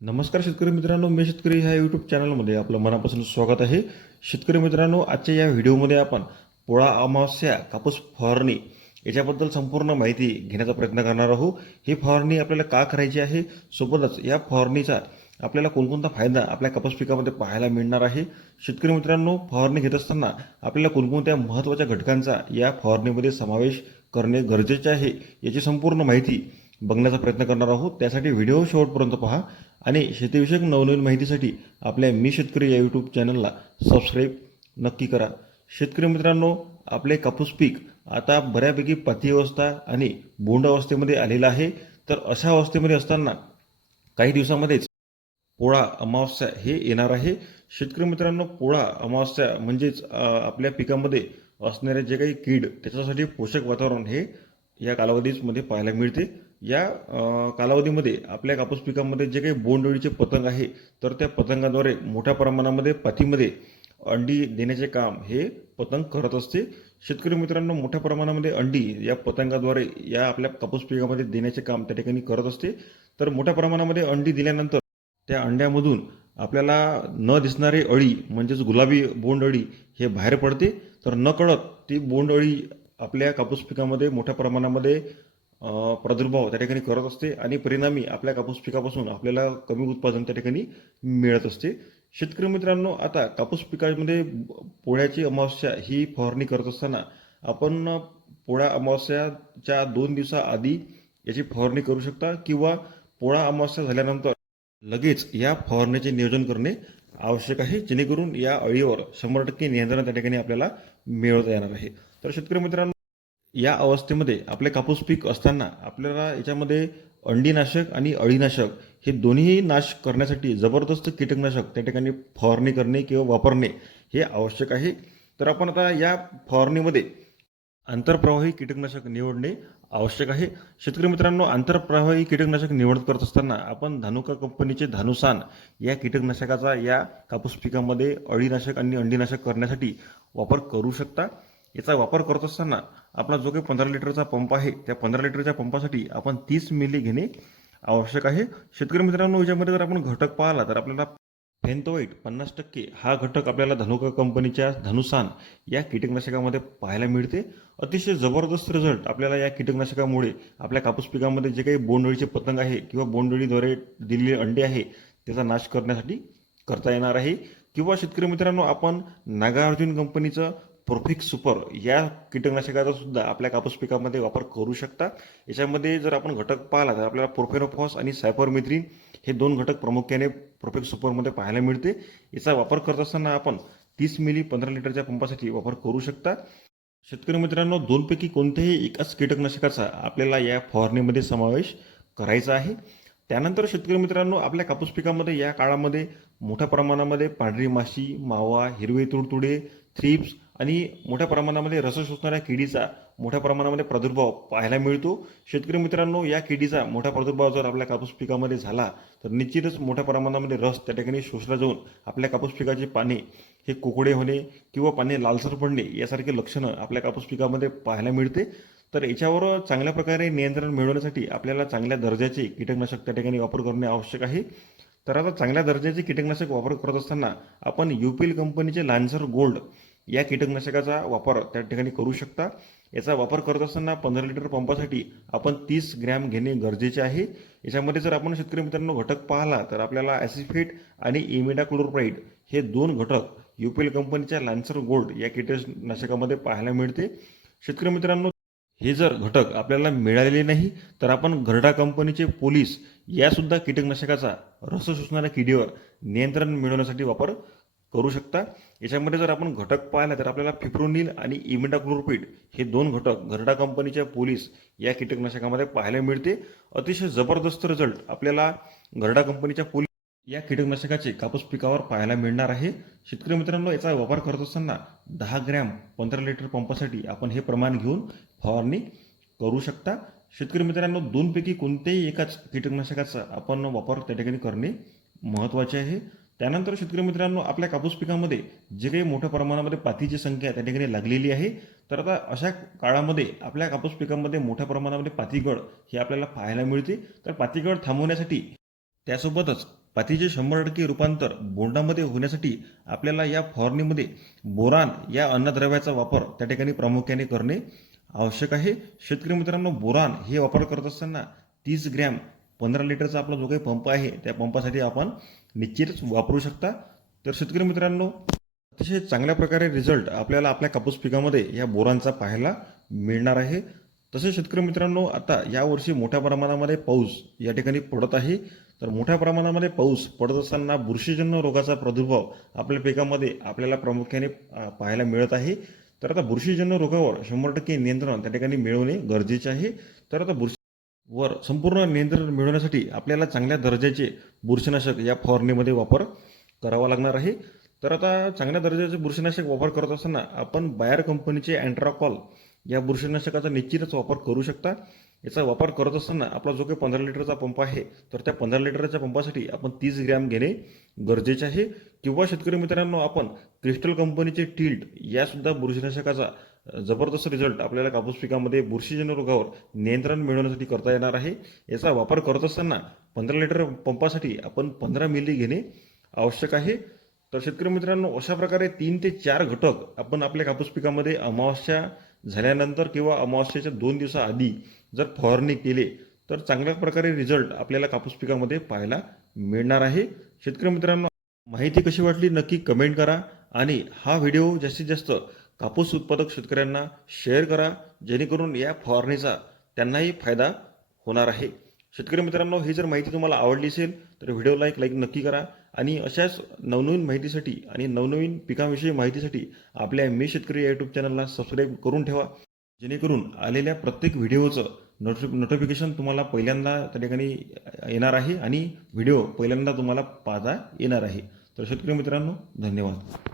नमस्कार शेतकरी मित्रांनो मी शेतकरी ह्या यूट्यूब चॅनलमध्ये आपलं मनापासून स्वागत आहे. शेतकरी मित्रांनो आजच्या या व्हिडिओमध्ये आपण पोळा अमावस्या कापूस फवारणी याच्याबद्दल संपूर्ण माहिती घेण्याचा प्रयत्न करणार आहोत. ही फवारणी आपल्याला का करायची आहे? सोबतच या फवारणीचा आपल्याला कोणकोणता फायदा आपल्या कापूस पिकामध्ये पाहायला मिळणार आहे? शेतकरी मित्रांनो फवारणी घेत असताना आपल्याला कोणकोणत्या महत्त्वाच्या घटकांचा या फवारणीमध्ये समावेश करणे गरजेचे आहे? याची संपूर्ण माहिती बघण्याचा प्रयत्न करणार आहोत. त्यासाठी व्हिडिओ शेवटपर्यंत पहा आणि शेतीविषयक नवनवीन माहितीसाठी आपल्या मी शेतकरी या यूट्यूब चॅनलला सबस्क्राईब नक्की करा. शेतकरी मित्रांनो आपले कापूस पीक आता बऱ्यापैकी पाती अवस्था आणि बोंड अवस्थेमध्ये आलेलं आहे. तर अशा अवस्थेमध्ये असताना काही दिवसामध्येच पोळा अमावस्या हे येणार आहे. शेतकरी मित्रांनो पोळा अमावस्या म्हणजेच आपल्या पिकामध्ये असणारे जे काही कीड त्याच्यासाठी पोषक वातावरण हे या कालावधीमध्ये पाहायला मिळते. या कालावधीमध्ये आपल्या कापूस पिकामध्ये जे काही बोंडअळीचे पतंग आहे तर त्या पतंगाद्वारे मोठ्या प्रमाणामध्ये पाठीमध्ये अंडी देण्याचे काम हे पतंग करत असते. शेतकरी मित्रांनो मोठ्या प्रमाणामध्ये अंडी या पतंगाद्वारे या आपल्या कापूस पिकामध्ये देण्याचे काम त्या ठिकाणी करत असते. तर मोठ्या प्रमाणामध्ये अंडी दिल्यानंतर त्या अंड्यामधून आपल्याला न दिसणारी अळी म्हणजेच गुलाबी बोंडअळी हे बाहेर पडते. तर न कळत ती बोंडअळी आपल्या कापूस पिकामध्ये मोठ्या प्रमाणामध्ये प्रादुर्भाव त्या ठिकाणी करत असते आणि परिणामी आपल्या कापूस पिकापासून आपल्याला कमी उत्पादन त्या ठिकाणी मिळत असते. शेतकरी मित्रांनो आता कापूस पिकामध्ये पोळ्याची अमावस्या ही फवारणी करत असताना आपण पोळा अमावस्याच्या दोन दिवसाआधी याची फवारणी करू शकता किंवा पोळा अमावस्या झाल्यानंतर लगेच या फवारणीचे नियोजन करणे आवश्यक आहे जेणेकरून या अळीवर शंभर टक्के नियंत्रण त्या ठिकाणी आपल्याला मिळवता येणार आहे. तर शेतकरी मित्रांनो या अवस्थेमध्ये आपले कापूस पीक असताना आपल्याला याच्यामध्ये अंडीनाशक आणि अळीनाशक हे दोन्ही नाश करण्यासाठी जबरदस्त कीटकनाशक त्या ठिकाणी फवारणी करणे किंवा वापरणे हे आवश्यक आहे. तर आपण आता या फवारणीमध्ये आंतरप्रवाही कीटकनाशक निवडणे आवश्यक आहे. शेतकरी मित्रांनो आंतरप्रवाही कीटकनाशक निवड करत असताना आपण धानुका कंपनीचे धानुसान या कीटकनाशकाचा या कापूस पिकामध्ये अळीनाशक आणि अंडीनाशक करण्यासाठी वापर करू शकता. याचा वापर करत असताना आपला जो काही पंधरा लिटरचा पंप आहे त्या पंधरा लिटरच्या पंपासाठी आपण तीस मिली घेणे आवश्यक आहे. शेतकरी मित्रांनो याच्यामध्ये जर आपण घटक पाहिला तर आपल्याला फेंतोईट पन्नास टक्के हा घटक आपल्याला धनुका कंपनीच्या धनुसान या कीटकनाशकामध्ये पाहायला मिळते. अतिशय जबरदस्त रिझल्ट आपल्याला या कीटकनाशकामुळे आपल्या कापूस पिकामध्ये जे काही बोंडअळीचे पतंग आहे किंवा बोंडअळीद्वारे दिलेले अंडे आहे त्याचा नाश करण्यासाठी करता येणार आहे. किंवा शेतकरी मित्रांनो आपण नागार्जुन कंपनीचं प्रोफिक सुपर या कीटकनाशकाचा सुद्धा आपल्या कापूस पिकामध्ये वापर करू शकता. याच्यामध्ये जर आपण घटक पाहिला तर आपल्याला प्रोफेनोफॉस आणि सायपरमिथ्रिन हे दोन घटक प्रामुख्याने प्रोफेक सुपरमध्ये पाहायला मिळते. याचा वापर करत असताना आपण तीस मिली पंधरा लिटरच्या पंपासाठी वापर करू शकता. शेतकरी मित्रांनो दोनपैकी कोणत्याही एकाच कीटकनाशकाचा आपल्याला या फवारणीमध्ये समावेश करायचा आहे. त्यानंतर शेतकरी मित्रांनो आपल्या कापूस पिकामध्ये या काळामध्ये मोठ्या प्रमाणामध्ये पांढरी माशी मावा हिरवे तुडतुडे थ्रिप्स आणि मोठ्या प्रमाणामध्ये रस शोषणाऱ्या किडीचा मोठ्या प्रमाणामध्ये प्रादुर्भाव पाहायला मिळतो. शेतकरी मित्रांनो या किडीचा मोठा प्रादुर्भाव जर आपल्या कापूस पिकामध्ये झाला तर निश्चितच मोठ्या प्रमाणामध्ये रस त्या ठिकाणी शोषला जाऊन आपल्या कापूस पिकाची पाने हे कोकडे होणे किंवा पाने लालसर पडणे यासारखे लक्षणं आपल्या कापूस पिकामध्ये पाहायला मिळते. तर याच्यावर चांगल्या प्रकारे नियंत्रण मिळवण्यासाठी आपल्याला चांगल्या दर्जाचे कीटकनाशक त्या ठिकाणी वापर करणे आवश्यक आहे. तर आता चांगल्या दर्जाचे कीटकनाशक वापर करत असताना आपण युपीएल कंपनीचे लान्सर गोल्ड या कीटकनाशकाचा वापर त्या ठिकाणी करू शकता. याचा वापर करत असताना पंधरा लिटर पंपासाठी आपण तीस ग्रॅम घेणे गरजेचे आहे. याच्यामध्ये जर आपण शेतकरी मित्रांनो घटक पाहिला तर आपल्याला ॲसिफेट आणि इमिडाक्लोरोप्राईड हे दोन घटक युपीएल कंपनीच्या लान्सर गोल्ड या कीटकनाशकामध्ये पाहायला मिळते. शेतकरी मित्रांनो हे जर घटक आपल्याला मिळालेले नाही तर आपण घरडा कंपनीचे पोलीस यासुद्धा कीटकनाशकाचा रस शोषणाऱ्या किडीवर नियंत्रण मिळवण्यासाठी वापर करू शकता. याच्यामध्ये जर आपण घटक पाहिला तर आपल्याला फिप्रोनिल आणि इमिडाक्लोरपीड हे दोन घटक घरडा कंपनीच्या पोलीस या कीटकनाशकामध्ये पाहायला मिळते. अतिशय जबरदस्त रिझल्ट आपल्याला घरडा कंपनीच्या पोलीस या कीटकनाशकाचे कापूस पिकावर पाहायला मिळणार आहे. शेतकरी मित्रांनो याचा वापर करत असताना दहा ग्रॅम पंधरा लिटर पंपासाठी आपण हे प्रमाण घेऊन फवारणी करू शकता. शेतकरी मित्रांनो दोनपैकी कोणत्याही एकाच कीटकनाशकाचा आपण वापर त्या ठिकाणी करणे महत्त्वाचे आहे. त्यानंतर शेतकरी मित्रांनो आपल्या कापूस पिकामध्ये जे काही मोठ्या प्रमाणामध्ये पातीची संख्या त्या ठिकाणी लागलेली आहे तर आता अशा काळामध्ये आपल्या कापूस पिकामध्ये मोठ्या प्रमाणामध्ये पातीगड हे आपल्याला पाहायला मिळते. तर पातीगड थांबवण्यासाठी त्यासोबतच पातीचे शंभर टक्के रूपांतर बोंडामध्ये होण्यासाठी आपल्याला या फवारणीमध्ये बोरान या अन्नद्रव्याचा वापर त्या ठिकाणी प्रामुख्याने करणे आवश्यक आहे. शेतकरी मित्रांनो बोरान हे वापर करत असताना तीस ग्रॅम पंधरा लिटरचा आपला जो काही पंप आहे त्या पंपासाठी आपण निश्चितच वापरू शकता. तर शेतकरी मित्रांनो अतिशय चांगल्या प्रकारे रिझल्ट आपल्याला आपल्या कापूस पिकामध्ये या बोरांचा पाहायला मिळणार आहे. तसेच शेतकरी मित्रांनो आता यावर्षी मोठ्या प्रमाणामध्ये पाऊस या ठिकाणी पडत आहे. तर मोठ्या प्रमाणामध्ये पाऊस पडत असताना बुरशीजन्य रोगाचा प्रादुर्भाव आपल्या पिकामध्ये आपल्याला प्रामुख्याने पाहायला मिळत आहे. तर आता बुरशीजन्य रोगावर शंभर टक्के नियंत्रण त्या ठिकाणी मिळवणे गरजेचे आहे. तर आता बुरशी वर संपूर्ण नियंत्रण मिळवण्यासाठी आपल्याला चांगल्या दर्जाचे बुरशीनाशक या फवारणीमध्ये वापर करावा लागणार आहे. तर आता चांगल्या दर्जाचे बुरशीनाशक वापर करत असताना आपण बायर कंपनीचे अँट्राकॉल या बुरशीनाशकाचा निश्चितच वापर करू शकता. याचा वापर करत असताना आपला जो काही पंधरा लिटरचा पंप आहे तर त्या पंधरा लिटरच्या पंपासाठी आपण तीस ग्रॅम घेणे गरजेचे आहे. किंवा शेतकरी मित्रांनो आपण क्रिस्टल कंपनीचे टिल्ट यासुद्धा बुरशीनाशकाचा जबरदस्त रिझल्ट आपल्याला कापूस पिकामध्ये बुरशीजन्य रोगावर नियंत्रण मिळवण्यासाठी करता येणार आहे. याचा वापर करत असताना पंधरा लिटर पंपासाठी आपण पंधरा मिली घेणे आवश्यक आहे. तर शेतकरी मित्रांनो अशा प्रकारे तीन ते चार घटक आपण आपल्या कापूस पिकामध्ये अमावस्या झाल्यानंतर किंवा अमावस्याच्या दोन दिवसाआधी जर फवारणी केले तर चांगल्या प्रकारे रिझल्ट आपल्याला कापूस पिकामध्ये पाहायला मिळणार आहे. शेतकरी मित्रांनो माहिती कशी वाटली नक्की कमेंट करा आणि हा व्हिडिओ जास्तीत जास्त कापूस उत्पादक शेतकऱ्यांना शेअर करा जेणेकरून या फवारणीचा त्यांनाही फायदा होणार आहे. शेतकरी मित्रांनो ही जर माहिती तुम्हाला आवडली असेल तर व्हिडिओला एक लाईक नक्की करा. आणि अशाच नवनवीन माहितीसाठी आणि नवनवीन पिकांविषयी माहितीसाठी आपल्या मी शेतकरी या यूट्यूब चॅनलला सबस्क्राईब करून ठेवा. जेणेकरून आलेल्या प्रत्येक व्हिडिओचं नोटि नोटिफिकेशन तुम्हाला पहिल्यांदा त्या ठिकाणी येणार आहे आणि व्हिडिओ पहिल्यांदा तुम्हाला पाहता येणार आहे. तर शेतकरी मित्रांनो धन्यवाद.